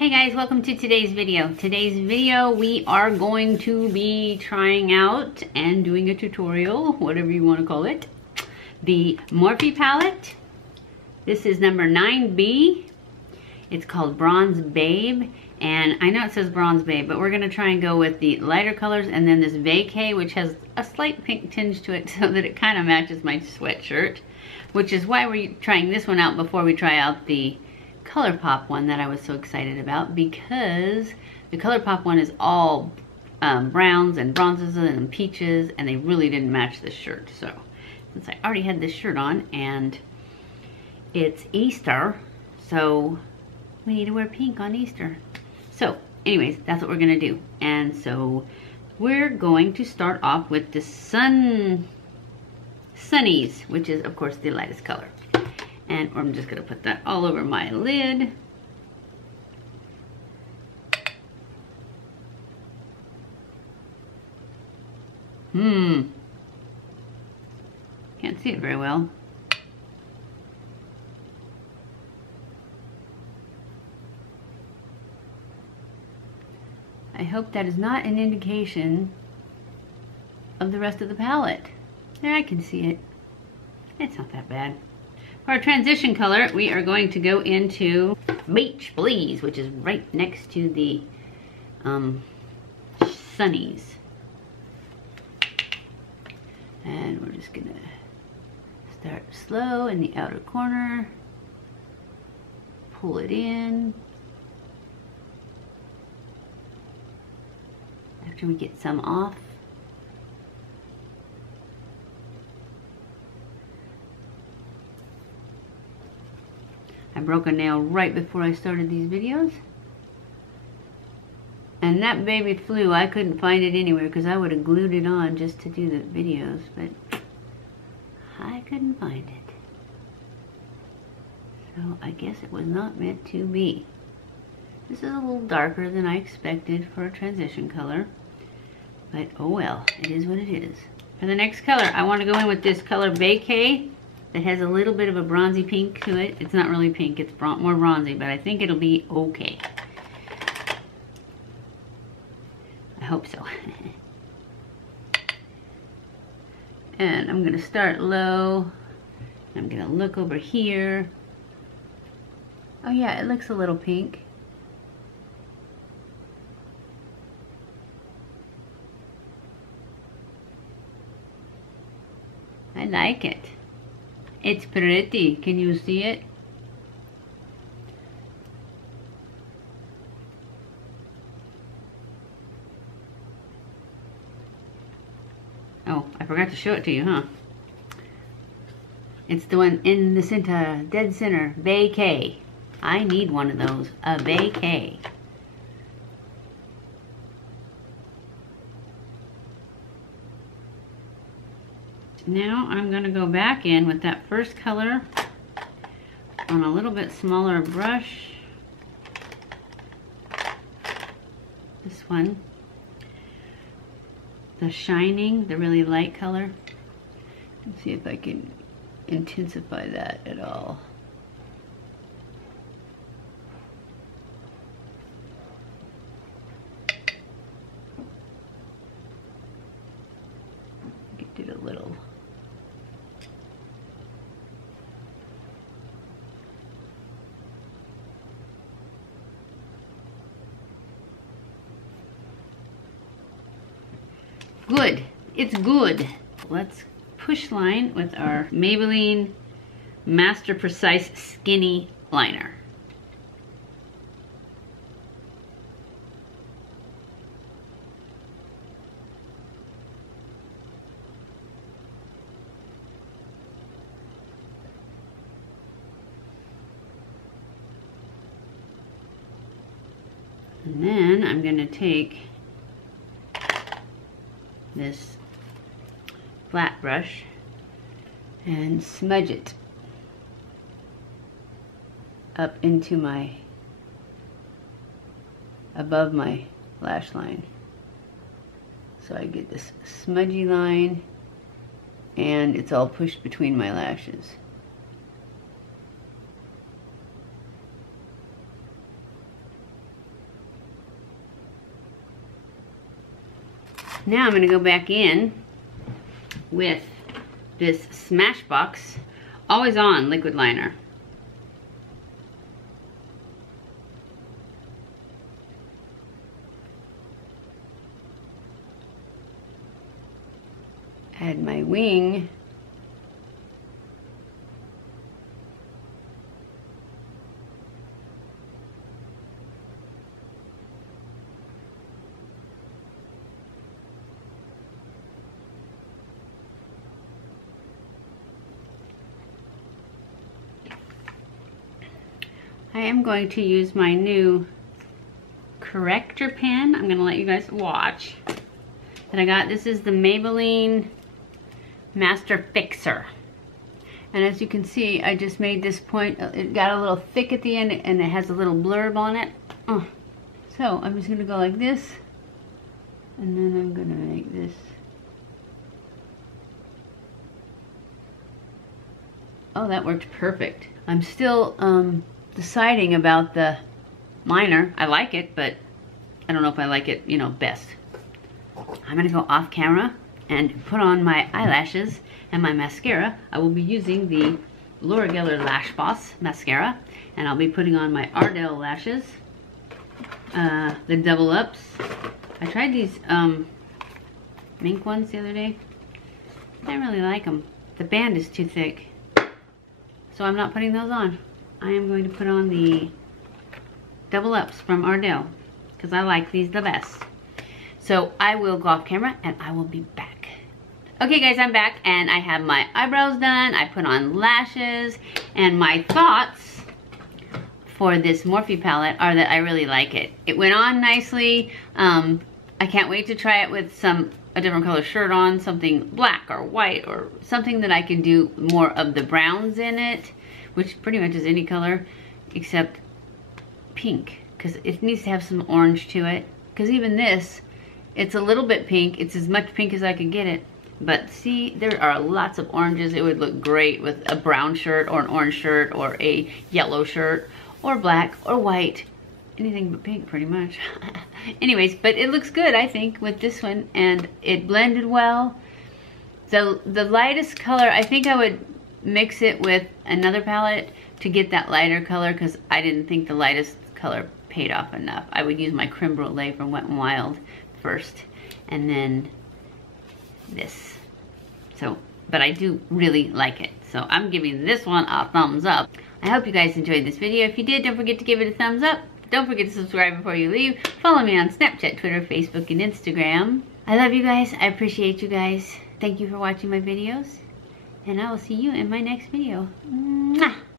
Hey guys, welcome to today's video. Today's video we are going to be trying out and doing a tutorial, whatever you want to call it, the Morphe palette. This is number 9B. It's called Bronze Babe, and I know it says Bronze Babe, but we're going to try and go with the lighter colors and then this vacay, which has a slight pink tinge to it so that it kind of matches my sweatshirt, which is why we're trying this one out before we try out the ColourPop one that I was so excited about, because the ColourPop one is all browns and bronzes and peaches, and they really didn't match this shirt. So since I already had this shirt on and it's Easter, so we need to wear pink on Easter. So anyways, that's what we're gonna do. And so we're going to start off with the Sunnies, which is of course the lightest color. And I'm just gonna put that all over my lid. Can't see it very well. I hope that is not an indication of the rest of the palette. There, I can see it. It's not that bad. For our transition color, we are going to go into Beach Please, which is right next to the Sunnies. And we're just gonna start slow in the outer corner, pull it in. After we get some off, I broke a nail right before I started these videos, and that baby flew. I couldn't find it anywhere because I would have glued it on just to do the videos, but I couldn't find it. So I guess it was not meant to be. This is a little darker than I expected for a transition color, but oh well, it is what it is. For the next color, I want to go in with this color Vacay. It has a little bit of a bronzy pink to it. It's not really pink, it's more bronzy, but I think it'll be okay. I hope so. And I'm gonna start low. I'm gonna look over here. Oh yeah, it looks a little pink. I like it. It's pretty. Can you see it? Oh, I forgot to show it to you, huh? It's the one in the center, dead center, Vacay. I need one of those, a Vacay. Now I'm going to go back in with that first color on a little bit smaller brush. This one. The Shining, the really light color. Let's see if I can intensify that at all. Get it a little. Good. It's good. Let's push line with our Maybelline Master Precise Skinny Liner. And then I'm going to take this flat brush and smudge it up into my, above my lash line. So I get this smudgy line and it's all pushed between my lashes. Now I'm going to go back in with this Smashbox Always On liquid liner. Add my wing. I am going to use my new Corrector pen. I'm going to let you guys watch. That I got. This is the Maybelline Master Fixer. And as you can see, I just made this point. It got a little thick at the end and it has a little blurb on it. So I'm just going to go like this. And then I'm going to make this. Oh, that worked perfect. I'm still deciding about the liner. I like it, but I don't know if I like it, you know, best. I'm gonna go off camera and put on my eyelashes and my mascara. I will be using the Laura Geller LashBOSS mascara, and I'll be putting on my ARDELL lashes, the double ups. I tried these mink ones the other day. I didn't really like them. The band is too thick, so I'm not putting those on. I am going to put on the double ups from ARDELL because I like these the best. So I will go off camera and I will be back. Okay guys, I'm back and I have my eyebrows done. I put on lashes, and my thoughts for this Morphe palette are that I really like it. It went on nicely. I can't wait to try it with a different color shirt on, something black or white or something that I can do more of the browns in it, which pretty much is any color except pink, because it needs to have some orange to it. Because even this, it's a little bit pink. It's as much pink as I could get it. But see, there are lots of oranges. It would look great with a brown shirt or an orange shirt or a yellow shirt or black or white. Anything but pink, pretty much. Anyways, but it looks good, I think, with this one, and it blended well. So the lightest color, I think I would mix it with another palette to get that lighter color, because I didn't think the lightest color paid off enough. I would use my Creme Brulee from Wet n Wild first, and then this. So, but I do really like it. So I'm giving this one a thumbs up. I hope you guys enjoyed this video. If you did, don't forget to give it a thumbs up. Don't forget to subscribe before you leave. Follow me on Snapchat, Twitter, Facebook, and Instagram. I love you guys. I appreciate you guys. Thank you for watching my videos. And I will see you in my next video. Mwah!